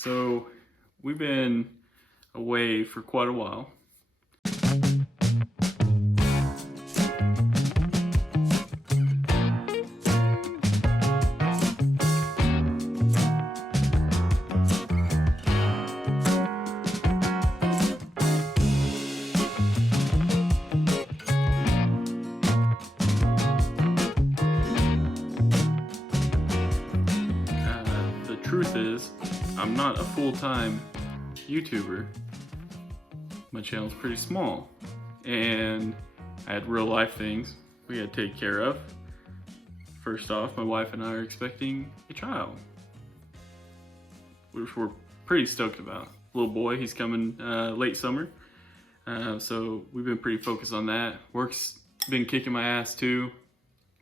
So we've been away for quite a while. The truth is, I'm not a full-time YouTuber. My channel's pretty small, and I had real life things we had to take care of. First off, my wife and I are expecting a child, which we're pretty stoked about. Little boy, he's coming late summer, so we've been pretty focused on that. Work's been kicking my ass too,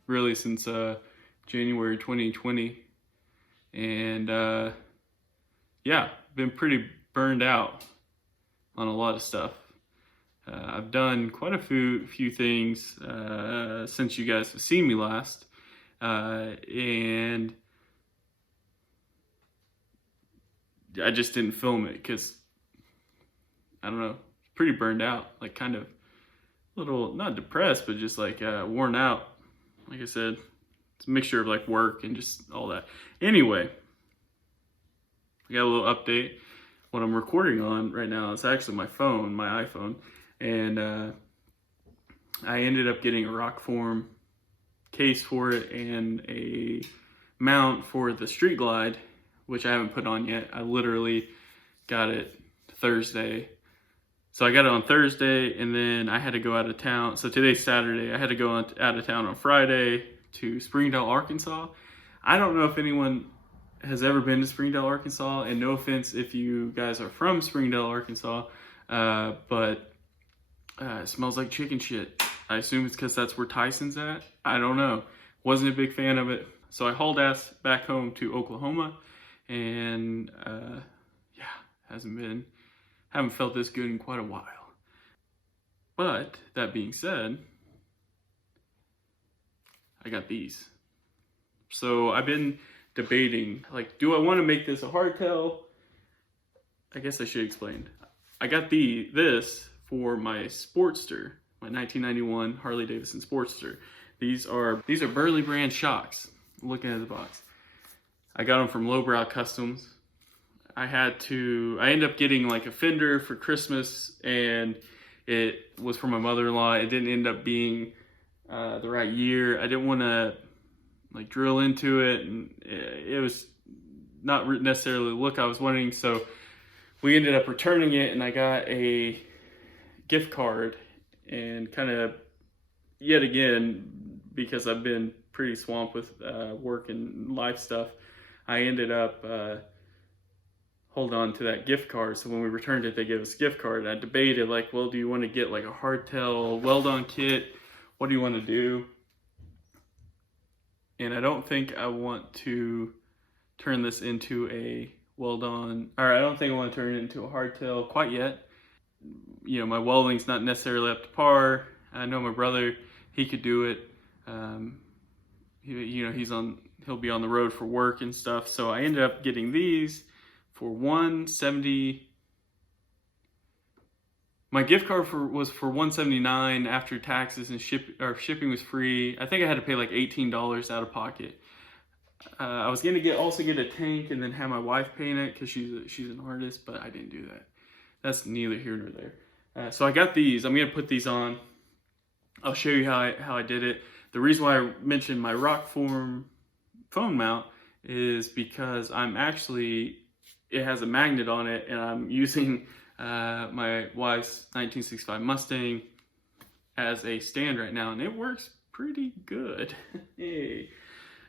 really since January 2020, and yeah, been pretty burned out on a lot of stuff. I've done quite a few things since you guys have seen me last, and I just didn't film it because, I don't know, pretty burned out, like kind of a little, not depressed, but just like worn out. Like I said, it's a mixture of like work and just all that. Anyway, I got a little update. What I'm recording on right now is actually my phone, my iPhone, and I ended up getting a rock form case for it and a mount for the Street Glide, which I haven't put on yet. I literally got it Thursday. So I got it on Thursday, and then I had to go out of town. So today's Saturday. I had to go out of town on Friday to Springdale, Arkansas. I don't know if anyone has ever been to Springdale, Arkansas, and no offense if you guys are from Springdale, Arkansas, but it smells like chicken shit. I assume it's because that's where Tyson's at. I don't know. Wasn't a big fan of it. So I hauled ass back home to Oklahoma, and yeah, haven't felt this good in quite a while. But that being said, I got these. So I've been debating, like, do I want to make this a hardtail? I guess I should explain. I got this for my Sportster, my 1991 Harley Davidson Sportster. These are Burley brand shocks. Looking at the box, I got them from Lowbrow Customs. I ended up getting like a fender for Christmas, and it was for my mother-in-law. It didn't end up being the right year. I didn't want to like drill into it, and it was not necessarily the look I was wanting, so we ended up returning it, and I got a gift card. And kind of yet again, because I've been pretty swamped with work and life stuff, I ended up holding on to that gift card. So when we returned it, they gave us a gift card, and I debated like, well, do you want to get like a hardtail weld-on kit? What do you want to do? And I don't think I want to turn this into a weld-on, or I don't think I want to turn it into a hardtail quite yet. You know, my welding's not necessarily up to par. I know my brother, he could do it. He'll be on the road for work and stuff. So I ended up getting these for $170. My gift card was for $179 after taxes, and shipping was free. I think I had to pay like $18 out of pocket. I was gonna also get a tank and then have my wife paint it because she's an artist, but I didn't do that. That's neither here nor there. So I got these. I'm gonna put these on. I'll show you how I did it. The reason why I mentioned my rock form phone mount is because it has a magnet on it, and I'm using my wife's 1965 Mustang as a stand right now, and it works pretty good. Hey.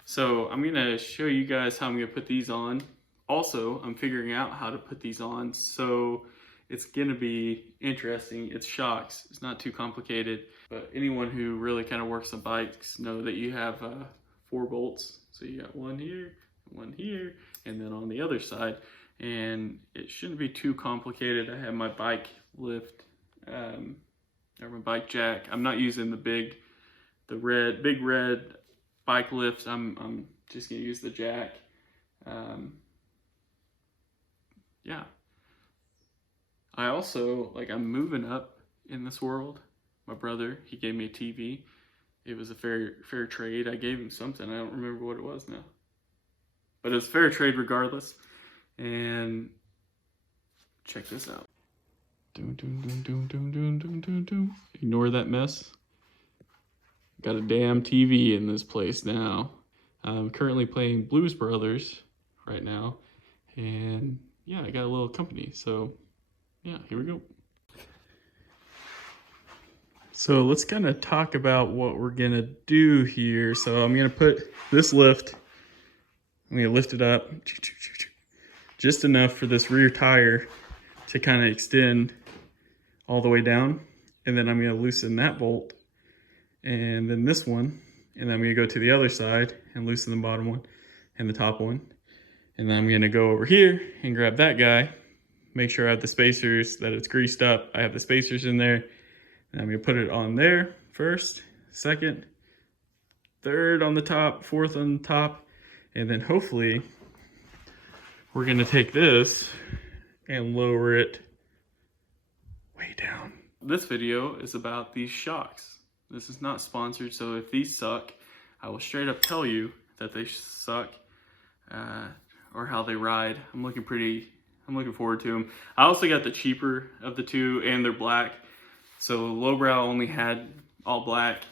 So I'm gonna show you guys how I'm gonna put these on. Also, I'm figuring out how to put these on, so it's gonna be interesting. It's shocks, it's not too complicated, but anyone who really kind of works on bikes know that you have 4 bolts. So you got one here, and then on the other side, and it shouldn't be too complicated. I have my bike lift, or my bike jack. I'm not using the big red bike lift. I'm just gonna use the jack. yeah. I also, like, I'm moving up in this world. My brother, he gave me a TV. It was a fair trade. I gave him something. I don't remember what it was now. But it was fair trade regardless. And check this out. Ignore that mess. Got a damn TV in this place now. I'm currently playing Blues Brothers right now. And yeah, I got a little company. So yeah, here we go. So let's kind of talk about what we're gonna do here. So I'm gonna put this lift, I'm gonna lift it up just enough for this rear tire to kind of extend all the way down. And then I'm gonna loosen that bolt and then this one. And then I'm gonna go to the other side and loosen the bottom one and the top one. And then I'm gonna go over here and grab that guy, make sure I have the spacers, that it's greased up. I have the spacers in there. And I'm gonna put it on there first, second, third on the top, fourth on the top. And then hopefully we're gonna take this and lower it way down. This video is about these shocks. This is not sponsored, so if these suck, I will straight up tell you that they suck, or how they ride. I'm looking forward to them. I also got the cheaper of the two, and they're black. So lowbrow only had all black.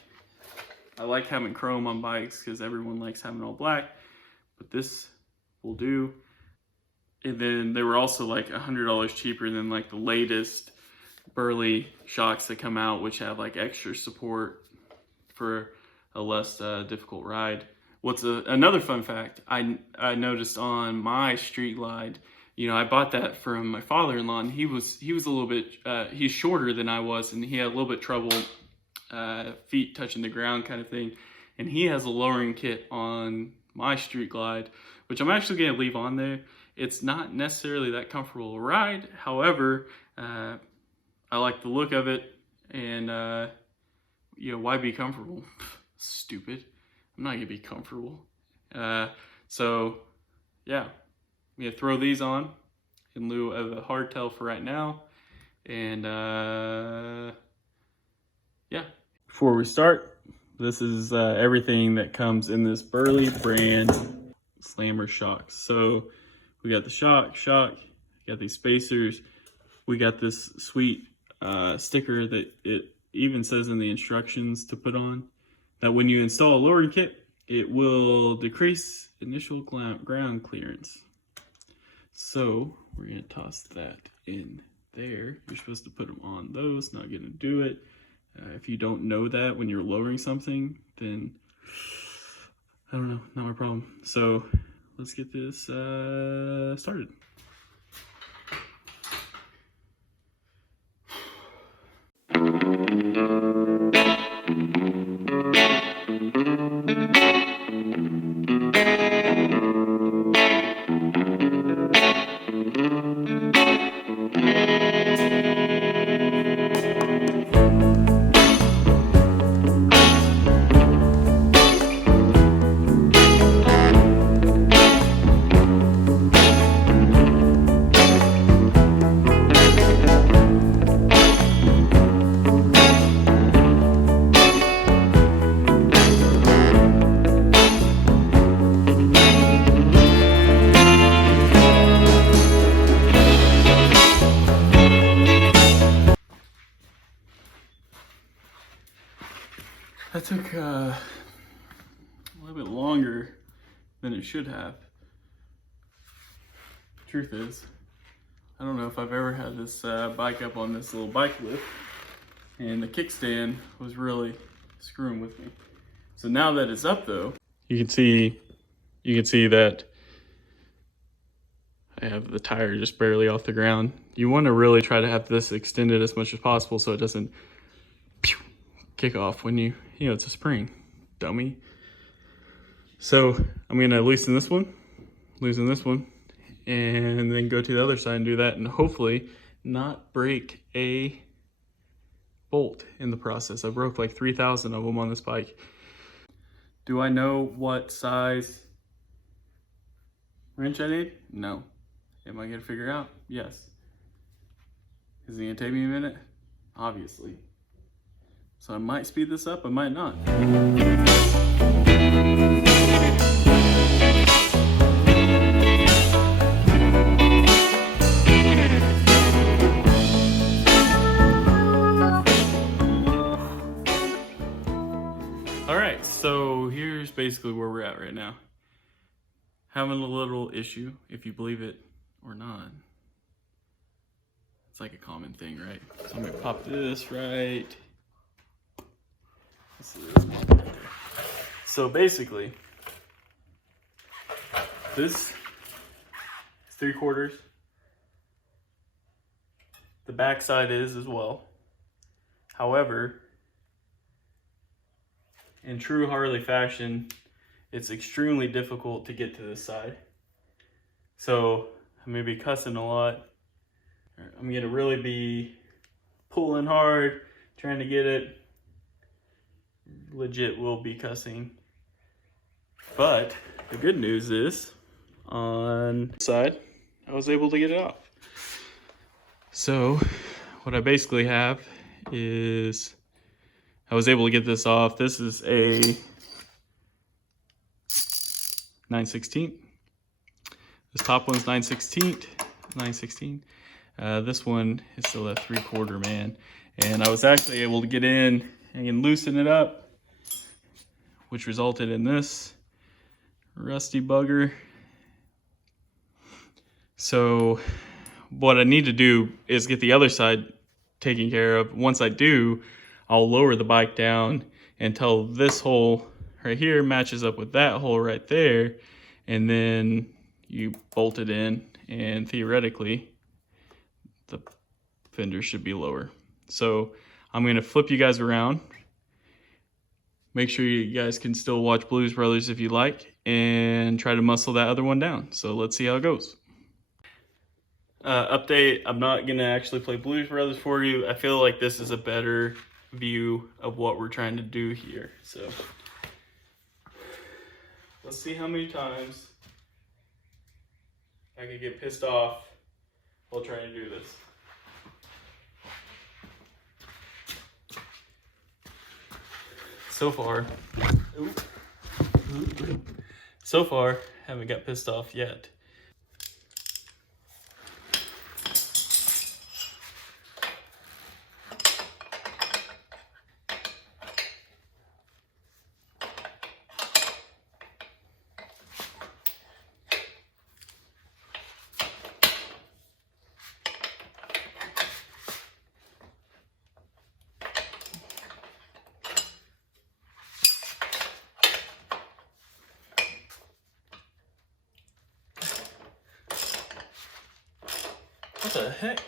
I like having chrome on bikes because everyone likes having all black, but this will do. And then they were also like $100 cheaper than like the latest Burley shocks that come out, which have like extra support for a less difficult ride. What's another fun fact I noticed on my Street Glide, you know, I bought that from my father-in-law, and he was a little bit, he's shorter than I was, and he had a little bit trouble feet touching the ground kind of thing. And he has a lowering kit on my Street Glide, which I'm actually going to leave on there. It's not necessarily that comfortable to ride. However, I like the look of it, and you know, why be comfortable? Stupid. I'm not gonna be comfortable. So yeah, I'm gonna throw these on in lieu of a hardtail for right now. And yeah, before we start, this is everything that comes in this Burley brand slammer shocks. So we got the shock, got these spacers, we got this sweet sticker that it even says in the instructions to put on that when you install a lowering kit, it will decrease initial ground clearance. So we're gonna toss that in there. You're supposed to put them on those, not gonna do it. If you don't know that when you're lowering something, then I don't know, not my problem. So let's get this started. That took a little bit longer than it should have. Truth is, I don't know if I've ever had this bike up on this little bike lift, and the kickstand was really screwing with me. So now that it's up though, you can see that I have the tire just barely off the ground. You want to really try to have this extended as much as possible so it doesn't kick off when you know, it's a spring, dummy. So I'm gonna loosen this one, and then go to the other side and do that, and hopefully not break a bolt in the process. I broke like 3,000 of them on this bike. Do I know what size wrench I need? No. Am I gonna figure out? Yes. Is it gonna take me a minute? Obviously. So I might speed this up, I might not. All right, so here's basically where we're at right now. Having a little issue, if you believe it or not. It's like a common thing, right? So I'm gonna pop this right. So basically, this is 3/4. The back side is as well. However, in true Harley fashion, it's extremely difficult to get to this side. So I'm gonna be cussing a lot. I'm gonna really be pulling hard, trying to get it. Legit will be cussing. But the good news is, on the side, I was able to get it off. So what I basically have is, I was able to get this off. This is a 9/16. This top one's 9/16. This one is still a 3/4, man. And I was actually able to get in and loosen it up, which resulted in this rusty bugger. So what I need to do is get the other side taken care of. Once I do, I'll lower the bike down until this hole right here matches up with that hole right there, and then you bolt it in, and theoretically the fender should be lower. So I'm gonna flip you guys around. Make sure you guys can still watch Blues Brothers if you like, and try to muscle that other one down. So let's see how it goes. Update, I'm not gonna actually play Blues Brothers for you. I feel like this is a better view of what we're trying to do here. So let's see how many times I can get pissed off while trying to do this. So far, haven't got pissed off yet. What the heck?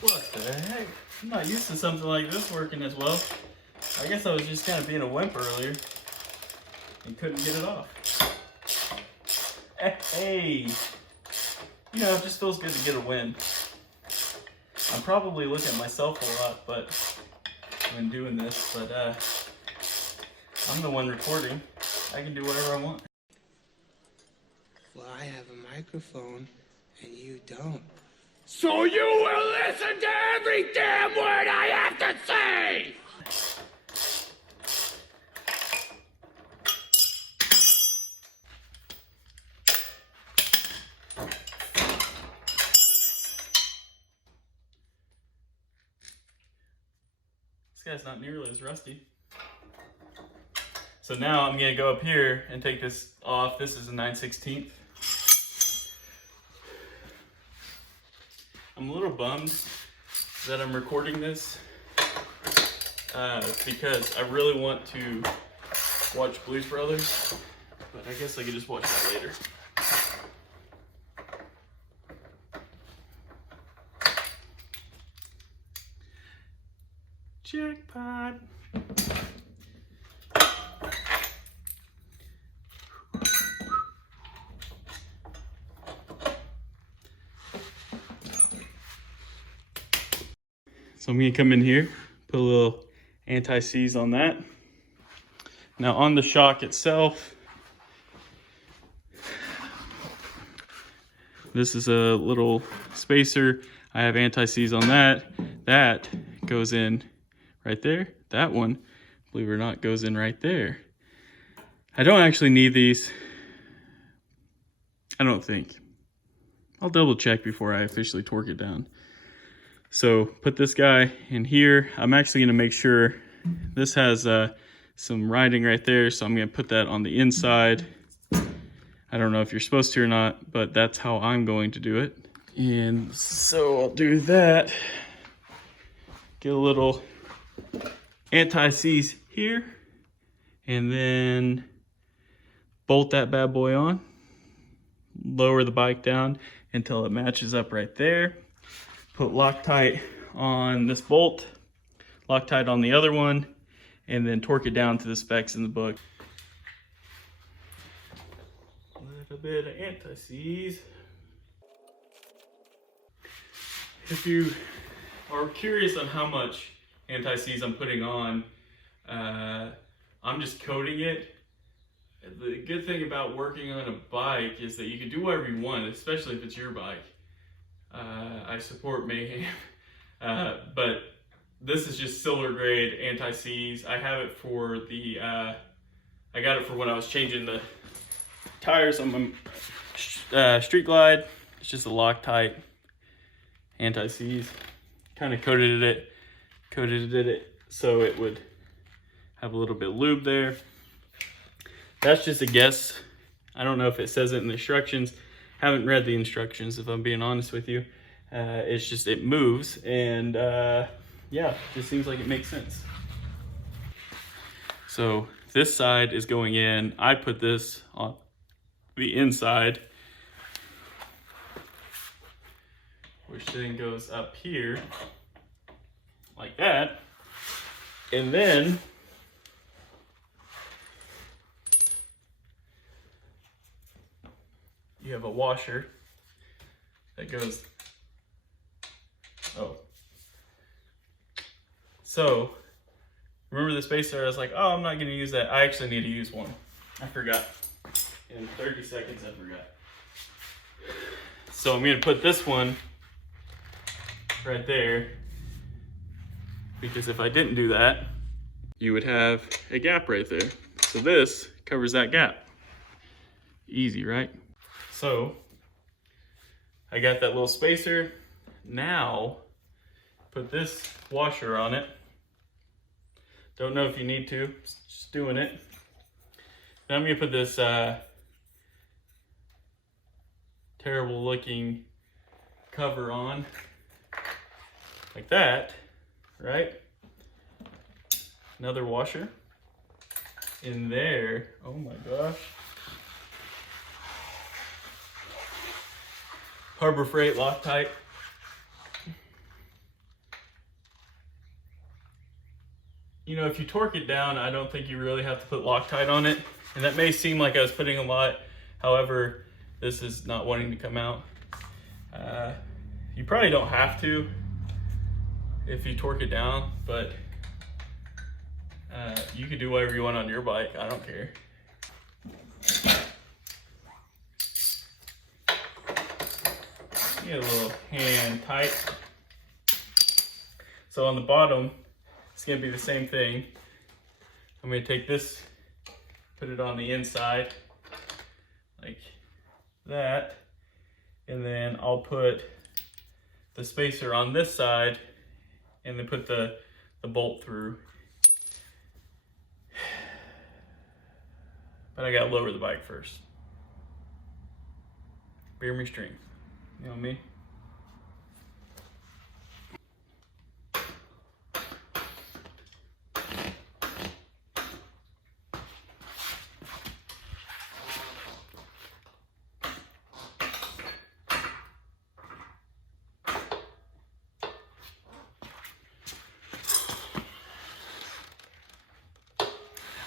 What the heck? I'm not used to something like this working as well. I guess I was just kind of being a wimp earlier and couldn't get it off. Hey! You know, it just feels good to get a win. I'm probably looking at myself a lot, but when doing this, but I'm the one recording. I can do whatever I want. Well, I have a microphone, and you don't. So you will listen to every damn word I have to say! This guy's not nearly as rusty. So now I'm gonna go up here and take this off. This is a 9/16. I'm a little bummed that I'm recording this because I really want to watch Blues Brothers, but I guess I could just watch that later. Jackpot. So I'm gonna come in here, put a little anti-seize on that. Now on the shock itself, this is a little spacer. I have anti-seize on that. That goes in right there. That one, believe it or not, goes in right there. I don't actually need these. I don't think. I'll double check before I officially torque it down. So put this guy in here. I'm actually gonna make sure this has some riding right there, so I'm gonna put that on the inside. I don't know if you're supposed to or not, but that's how I'm going to do it. And so I'll do that. Get a little anti-seize here, and then bolt that bad boy on. Lower the bike down until it matches up right there. Put Loctite on this bolt, Loctite on the other one, and then torque it down to the specs in the book. A little bit of anti-seize. If you are curious on how much anti-seize I'm putting on, I'm just coating it. The good thing about working on a bike is that you can do whatever you want, especially if it's your bike. I support mayhem, but this is just silver grade anti-seize. I have it for the, I got it for when I was changing the tires on my Street Glide. It's just a Loctite anti-seize. Kind of coated it so it would have a little bit of lube there. That's just a guess. I don't know if it says it in the instructions. Haven't read the instructions, if I'm being honest with you. It's just, it moves, and yeah, just seems like it makes sense. So this side is going in. I put this on the inside, which then goes up here like that. And then you have a washer that goes, oh. So, remember the spacer? I was like, oh, I'm not gonna use that. I actually need to use one. I forgot. In 30 seconds, I forgot. So I'm gonna put this one right there, because if I didn't do that, you would have a gap right there. So this covers that gap. Easy, right? So I got that little spacer. Now put this washer on it. Don't know if you need to, just doing it. Now I'm gonna put this terrible looking cover on like that, right? Another washer in there. Oh my gosh. Harbor Freight Loctite. You know, if you torque it down, I don't think you really have to put Loctite on it. And that may seem like I was putting a lot. However, this is not wanting to come out. You probably don't have to if you torque it down, but you can do whatever you want on your bike. I don't care. Get a little hand tight. So on the bottom, it's gonna be the same thing. I'm gonna take this, put it on the inside, like that, and then I'll put the spacer on this side, and then put the bolt through. But I gotta lower the bike first. Bear me strength. You know me?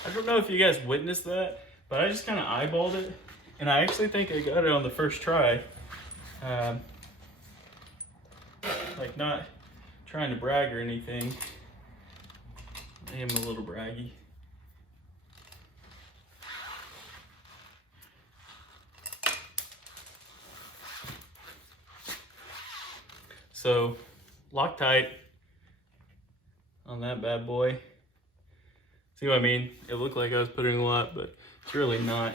I don't know if you guys witnessed that, but I just kind of eyeballed it, and I actually think I got it on the first try. Like, not trying to brag or anything. I am a little braggy. So Loctite on that bad boy. See what I mean? It looked like I was putting a lot, but it's really not.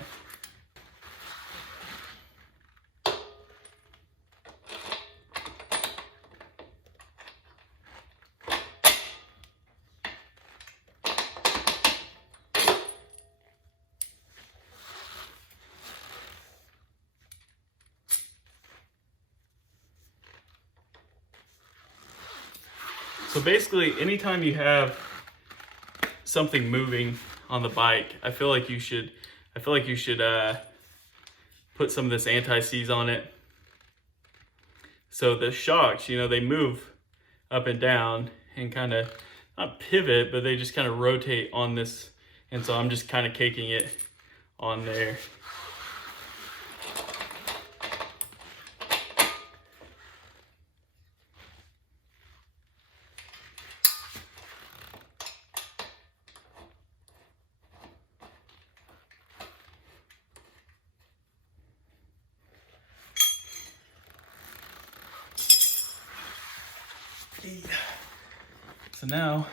So basically, anytime you have something moving on the bike, I feel like you should put some of this anti-seize on it. So the shocks, you know, they move up and down and kind of not pivot, but they just kind of rotate on this. And so I'm just kind of caking it on there. So now,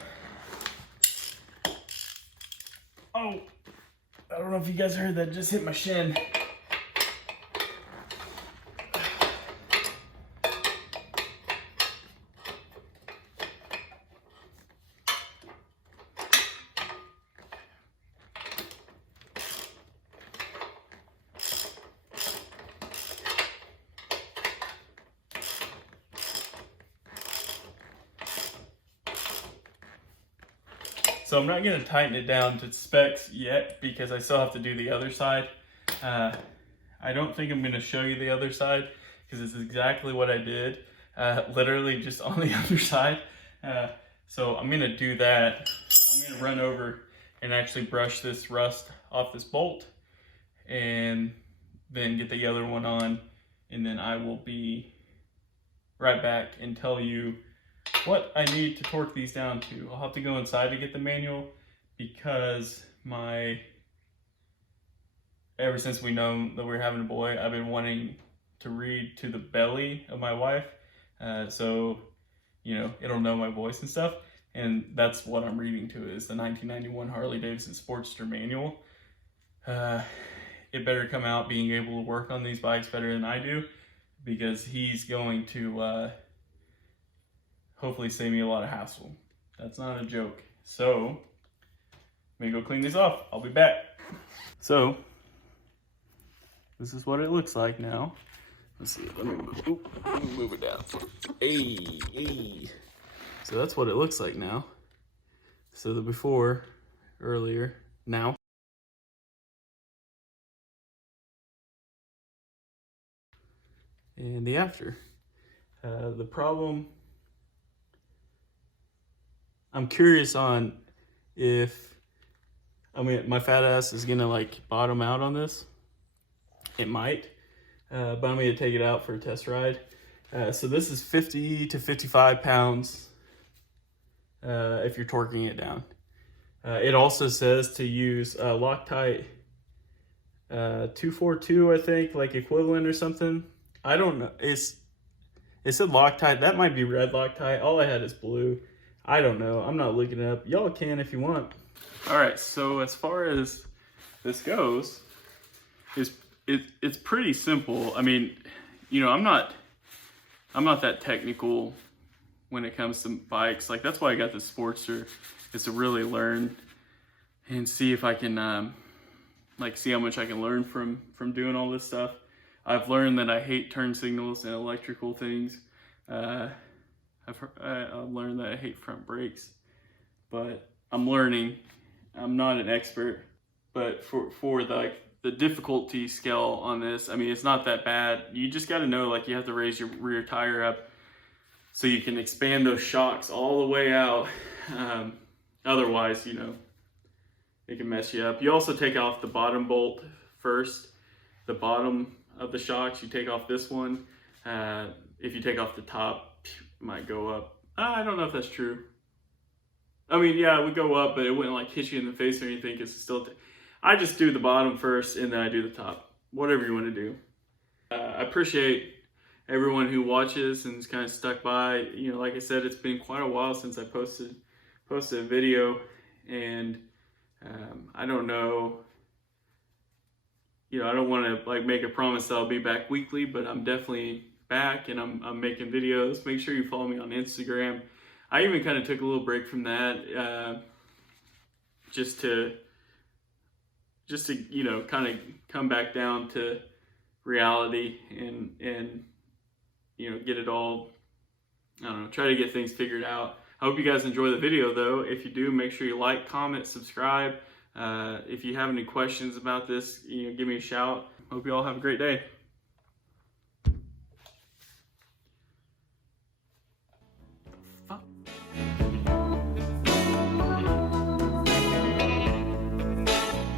oh, I don't know if you guys heard that, just hit my shin. So I'm not going to tighten it down to specs yet because I still have to do the other side. I don't think I'm going to show you the other side because it's exactly what I did, literally just on the other side. So I'm going to do that. I'm going to run over and actually brush this rust off this bolt and then get the other one on, and then I will be right back and tell you what I need to torque these down to. I'll have to go inside to get the manual because ever since we know that we're having a boy, I've been wanting to read to the belly of my wife. So, you know, it'll know my voice and stuff. And that's what I'm reading to, is the 1991 Harley Davidson Sportster manual. It better come out being able to work on these bikes better than I do, because he's going to hopefully save me a lot of hassle. That's not a joke. So, I'm gonna go clean these off. I'll be back. So, this is what it looks like now. Let's see, let me move it down. Hey. So that's what it looks like now. So the before, earlier, now. And the after. The problem, I'm curious on if, I mean, my fat ass is gonna like bottom out on this. It might, but I'm gonna take it out for a test ride. So this is 50 to 55 pounds if you're torquing it down. It also says to use Loctite 242, I think, like equivalent or something. I don't know. It said Loctite. That might be red Loctite. All I had is blue. I don't know. I'm not looking it up. Y'all can if you want. All right. So as far as this goes, it's pretty simple. I mean, you know, I'm not that technical when it comes to bikes. Like, that's why I got the Sportster, is to really learn and see if I can see how much I can learn from doing all this stuff. I've learned that I hate turn signals and electrical things. I've learned that I hate front brakes, but I'm learning. I'm not an expert, but for the difficulty scale on this, I mean, it's not that bad. You just got to know, like, you have to raise your rear tire up so you can expand those shocks all the way out. Otherwise, you know, it can mess you up. You also take off the bottom bolt first. The bottom of the shocks, you take off this one. If you take off the top, it might go up. I don't know if that's true. I mean, yeah, it would go up, but it wouldn't like hit you in the face or anything, because it's still... I just do the bottom first and then I do the top. Whatever you want to do. I appreciate everyone who watches and is kind of stuck by. You know, like I said, it's been quite a while since I posted a video, and I don't know. You know, I don't want to like make a promise that I'll be back weekly, but I'm definitely back, and I'm making videos. Make sure you follow me on Instagram. I even kind of took a little break from that, just to you know, kind of come back down to reality and you know, get it all, I don't know, try to get things figured out. I hope you guys enjoy the video though. If you do, make sure you like, comment, subscribe. If you have any questions about this, you know, give me a shout. Hope you all have a great day.